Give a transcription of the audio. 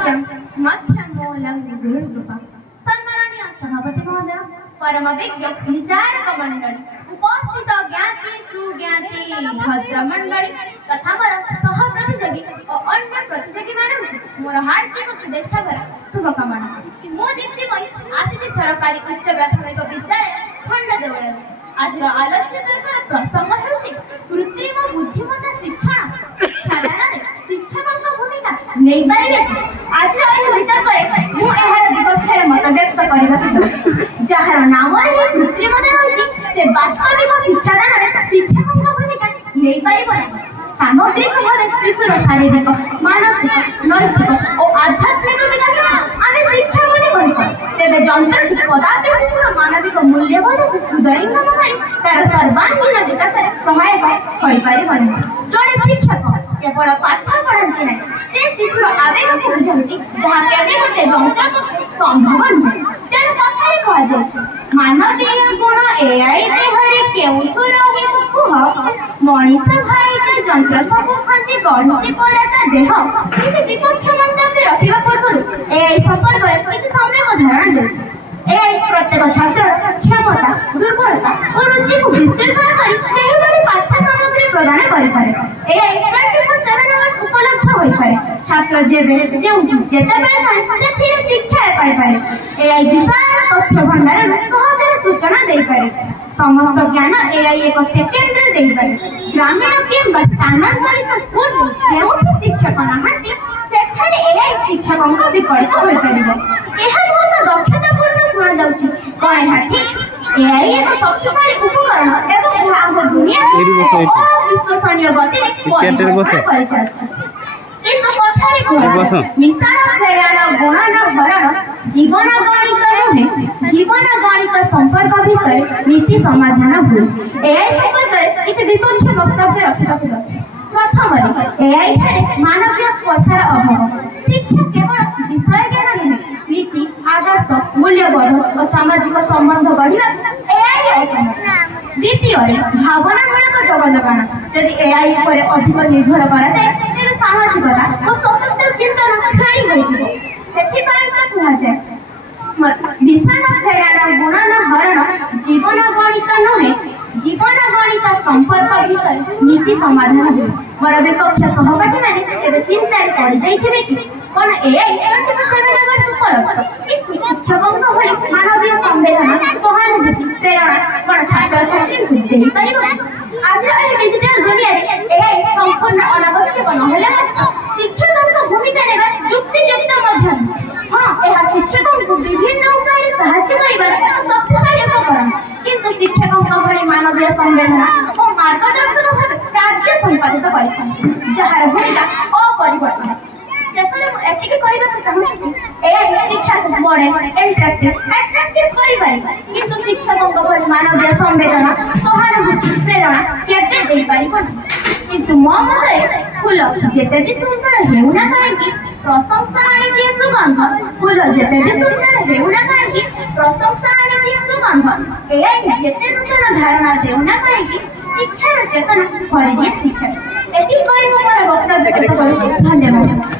वाक्यं मध्यमूलं गुरुकृपा सम्माननीय सभापति महोदय परमविज्ञ विचारक मंडली उपस्थित ज्ञाति सुज्ञाति भद्र मंडली तथा मोर सह प्रतियोगी और अन्य प्रतियोगी मानक मोर हार्दिक शुभेच्छा भरा शुभकामना मो दीप्तिमयी आसिछि सरकारी उच्च प्राथमिक विद्यालय खंडदेवळ आज आलोच्य प्रसंग हेउछि कृत्रिम बुद्धिमत्ता शिक्षण साधारण शिक्षकଙ୍କ भूमिका नहीं पारिबे आज वितर्क मु एहार विपक्षर मत व्यक्त करबा जहार नाम रे कृत्रिमता रही से वास्तविक शिक्षादान शिक्षकଙ୍କ भूमिका नहीं पारिबो सामग्रिक भाव शिशुर शारीरिक मानसिक नैतिक और आध्यात्मिक विकास आम शिक्षा बोली कही तेज जंत्र कदापि शिशुर मानविक मूल्यबोध हृदयंगम कर तार सर्वांगीन विकास सहायक हो पारिबनी जड़े शिक्षक केवल पाठ पढ़ाती ना से शिशुर आवेग को बुझाती जहाँ केवल गोटे जंत्र संभव नुहे तेणु कथा कहुच्छे मानवीय गुण एआई देहरे केउठु रही कुह मनीष भाई जंत्र सब खंजी गढ़ी पराता देह किसी विपक्ष मंतव्य रखा पूर्व एआई संपर्क में किसी समय उदाहरण देउछि एआई प्रत्येक छात्र क्षमता दुर्बलता और रुचि को विश्लेषण कर सेहिभଳି पाठ्य सामग्री प्रदान करिपारे एआई 24/7 आवर्स उपलब्ध होई पारे छात्र जेबे जेतेबेले चाहे शिक्षा पाई पारे एआई विशाल तथ्य भंडार सहजरे सूचना दे पारे समस्त ज्ञान एआई एक सेकेंड रे दे पारे ग्रामीण किंबा स्थानांतरित स्कूल जेउठी शिक्षक नाहांती सेठारे एआई शिक्षकଙ୍କ विकल्प होई परिबो एहा बहुत दक्षतापूर्ण सुना जाउछि कोन एहा ठीक एआई एक शक्तिशाली उपकरण एवं एहा हम दुनिया अविश्वसनीय गति किंतु कथारे कोन मिसाल फेरार गुणन भरण जीवन गणित नुहे जीवन गणित संपर्क भितर नीति समाधान भूल एआई संपर्क किछि विपक्ष वक्तव्य रखिबाक अछि प्रथम एआई ठारे मानवीय स्पर्शर अभाव शिक्षा केवल विषय ज्ञान नुहे नीति आदर्श मूल्यबोध और सामाजिक संबंध गढ़िबा एआई द्वितीय भावनामूलक जगजगाण यदि एआई पर अधिक निर्भर करा जाए तेरे सामाजिकता और स्वतंत्र चिंतन फेरी होइजिबो सेथिपाई तो कुहा जाए विषाण फेरार गुणन हरण जीवन गणित नुहे जीवन गणित संपर्क भीतर नीति समाधान हो मोर विपक्ष सहपाठी माने एबे चिंता पड़ जाइथिबे कि कोन एआई 24/7 आवर्स उपलब्ध शिक्षकଙ୍କ भଳି मानवीय संवेदना सहानुभूति प्रेरणा कोन छात्र छात्री को देई परिबो आज ए डिजिटल दुनिया रे एआई संपूर्ण अनावश्यक नहेले शिक्षकଙ୍କ भूमिका नेबा युक्तियुक्त मध्यम हां एहा शिक्षकଙ୍କୁ विभिन्न उपाय साहाय्य करिबार शक्तिशाली उपकरण किंतु शिक्षकଙ୍କ भଳି मानवीय संवेदना और मार्गदर्शन भाव कार्य संपादित करिसंती जहार भूमिका अपरिवर्तन शेषରେ ମୁଁ ଏତିକି କହିବାକୁ ଚାହୁଁଛି ଏଆଇ ଶିକ୍ଷାକୁ ମଡେଲ ଆଟ୍ରାକ୍ଟିଭ କରିପାରିବ କିନ୍ତୁ ଶିକ୍ଷକଙ୍କ ଭଳି ମାନବୀୟ ସମ୍ବେଦନା ସହାନୁଭୂତି ପ୍ରେରଣା କେବେ ଦେଇପାରିବ ନାହିଁ କିନ୍ତୁ ମୋ ମତରେ ଫୁଲ ଯେତେ ବି ସୁନ୍ଦର ହେଉନା କାହିଁକି ପ୍ରଶଂସା ଆଣିଦିଏ ସୁଗନ୍ଧ ଫୁଲ ଯେତେ ବି ସୁନ୍ଦର ହେଉନା କାହିଁକି ପ୍ରଶଂସା ଆଣିଦିଏ ସୁଗନ୍ଧ ଏଆଇ ଯେତେ ନୂତନ ଧାରଣା ଦେଉନା କାହିଁକି ଶିକ୍ଷାର ଚେତନା ଭରିଦିଏ ଶିକ୍ଷା ଏତିକି କହି ମୁଁ ମୋର ବକ୍ତବ୍ୟ ଶେଷ କରୁଛି ଧନ୍ୟବାଦ।